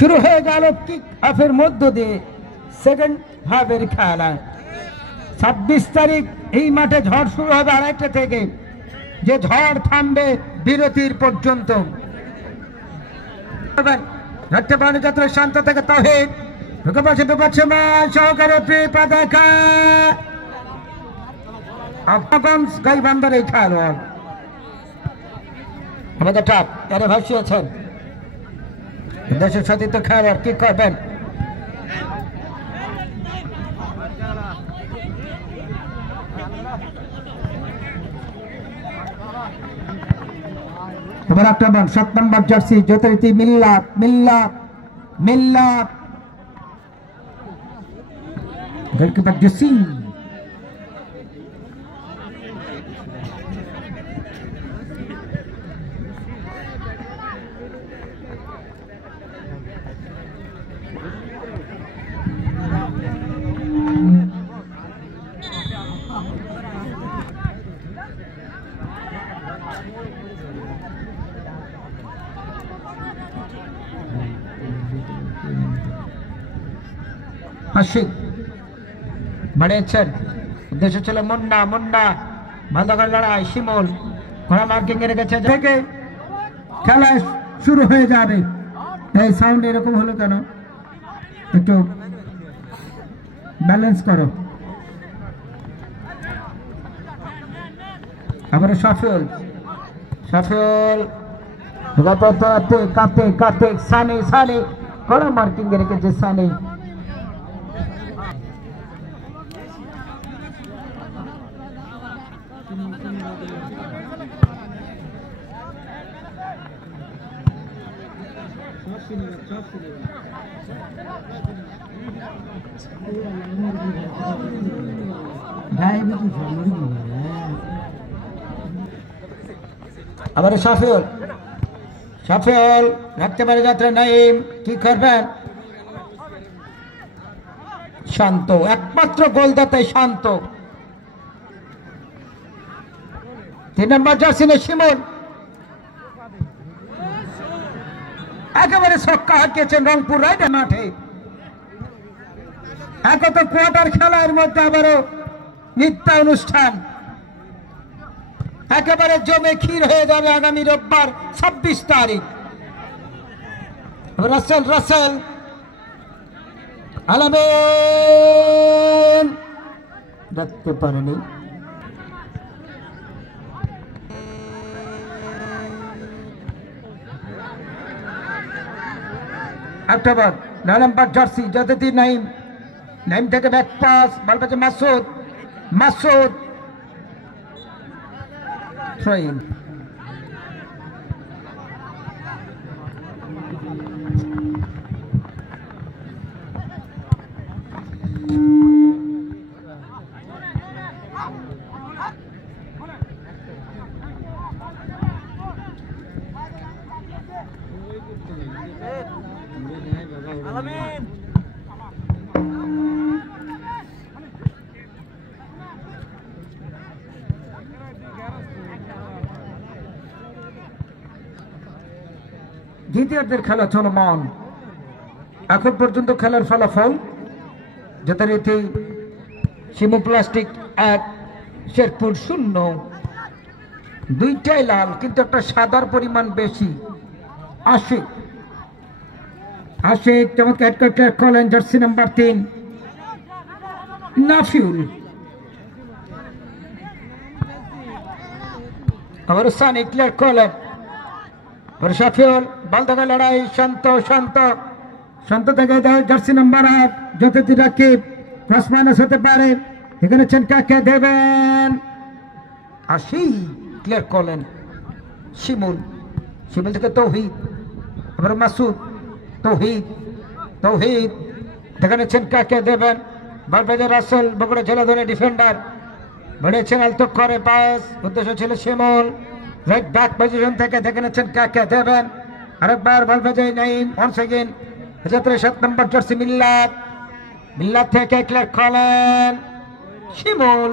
শুরু হয়ে গেল কিক অফের মধ্য দিয়ে সেকেন্ড হাফের খেলা। 26 তারিখ এই মাঠে ঝড় শুরু হবে 2:30 থেকে, যে ঝড় থামবে বিরতির পর্যন্ত। যাত্রা শান্ত থেকে তহিদ সহকারে গাইবান্ধার এই খেলোয়াড় আমাদের টপ এর ভাসিয়েছেন দেশের সতীর্থ খেলোয়াড় কি করবেন। এবার আক্রমণ 7 নম্বর জার্সি যথারীতি মিল্লাত মিল্লাত মিল্লাত গোলকিপার জসিম আশিক বাড়িয়েছেন, উদ্দেশ্য ছিল মুন্না মুন্না ভালো করে লড়াই। শিমুল ঘোড়া মার্কিং এ রেখেছে থেকে খেলা শুরু হয়ে যাবে। এই সাউন্ড এরকম হলো কেন? একটু ব্যালেন্স করো। আবার সফল সফল কাতে কাতে সানি সানি ঘোড়া মার্কিং এ রেখেছে সানি। আবার সাফিউল সাফিউল রাখতে পারে যাত্রা নাইম কি করবেন? শান্ত একমাত্র গোলদাতাই শান্ত। 3 নম্বর জার্সি শিমুল একেবারে ছক্কা হাঁকিয়েছেন রংপুর রাইডার মাঠে। এক তো কোয়ার্টার খেলার মধ্যে আবারও নৃত্য অনুষ্ঠান একেবারে জমে ক্ষীর হয়ে যাবে আগামী রোববার 26 তারিখ। রাসেল রাসেল আলামিন রাখতে পারেনি। অক্টোবর 9 নম্বর জার্সি যতদি নাইম নাইম থেকে ব্যাক পাস বল পাচ্ছে মাসুদ মাসুদ ট্রেন দ্বিতীয়ার্ধের খেলা চলমান। এখন পর্যন্ত খেলার ফলাফল যথারীতি শিমু প্লাস্টিক 1 শেরপুর 0। দুইটাই লাল কিন্তু একটা সাদার পরিমাণ বেশি। আশিক আশিক চমৎকার হেড কোচ কলেন জার্সি নাম্বার 3 নাফিউল আবার সানি ক্লিয়ার কলেন শাফিউল বল থেকে লড়াই শান্ত শান্ত শান্ত থেকে জার্সি নাম্বার 8 যতটি রাকিব ক্রস মাইনাস হতে পারে। এখানে কাকে দেবেন? আসি ক্লিয়ার করলেন শিমুল শিমুল থেকে তৌহিদ আবার মাসুদ তৌহিদ তৌহিদ এখানে কাকে দেবেন? বল পেয়ে রাসেল বগুড়া জেলা ধরে ডিফেন্ডার বেড়েছেন আলতো করে পাস। উদ্দেশ্য ছিল শিমুল রাইট ব্যাক পজিশন থেকে দেখে নিচ্ছেন কাকে দেবেন। আরেকবার বল ভেজে নাইম ওয়ান্স এগেইন 7 নম্বর জার্সি মিল্লাত মিল্লাত থেকে ক্লিয়ার করলেন শিমুল